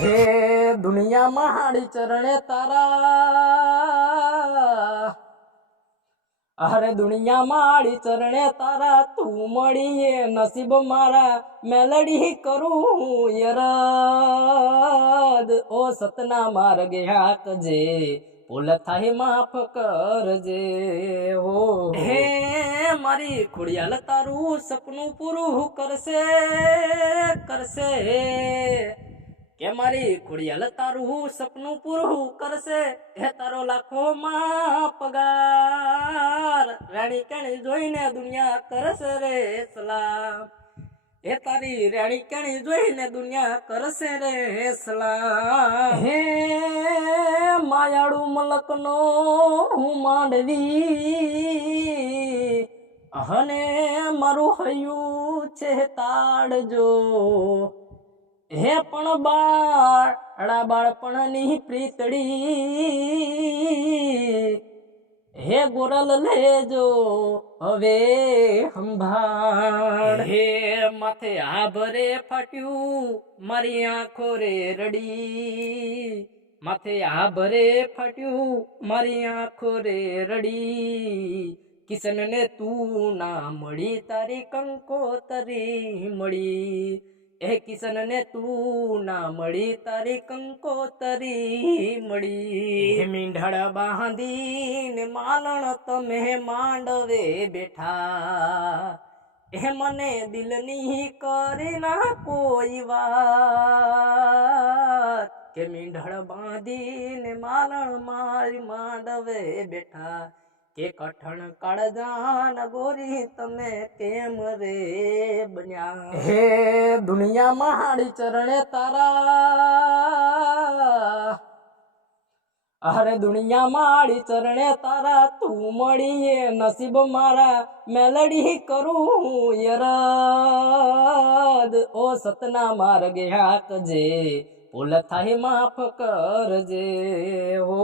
હે દુનિયામાં હાડી ચરણે તારા, અરે દુનિયામાં હાડી ચરણે તારા, તું મળીએ નસીબ મારા, મેલડી કરું યરદ. ઓ સતના માર્ગે હાકજે, ભૂલ થાય માફ કરજે. હો હે મારી ખોડિયાલ તારું સપનું પૂરું કરશે કરશે, કે મારી ખોડિયાલ તારું સપનું પૂરું કરશે. હે તારો લાખોમાં પગાર, રાણી કેણી જોઈને દુનિયા કરશે રે સલામ. હે તારી રાણી કેણી જોઈને દુનિયા કરશે રે સલામ. હે માયાળુ મલકનો હું માંડવી, અને મારું હૈયું છે તાડજો. હે પણ બાળપણની પ્રીતડી, હે ગોરલ લેજો હવે સંભાળ. હે માથે આભરે ફાટ્યું મારી આંખો રે રડી, માથે આભરે ફાટ્યું મારી આંખો રે રડી. કિશન ને તું ના મળી તારી કંકોતરી મળી, એ કિશન ને તું ના મળી તારી કંકોતરી મળી. મીંઢળ બાંધીને માલણ તમે માંડવે બેઠા, એ મને દિલની કરી ના કોઈ વાત, કે મીંઢળ બાંધીને માલણ મારી માંડવે બેઠા, કે કઠણ કાળજાન ગોરી તમે કેમ રે બન્યા. હે દુનિયામાં હાડી ચરણે તારા, અરે દુનિયામાં હાડી ચરણે તારા, તું મળીએ નસીબ મારા, મેલડી કરું યરદ. ઓ સતના માર્ગે હાકજે, ભૂલ થાય માફ કરજે. હો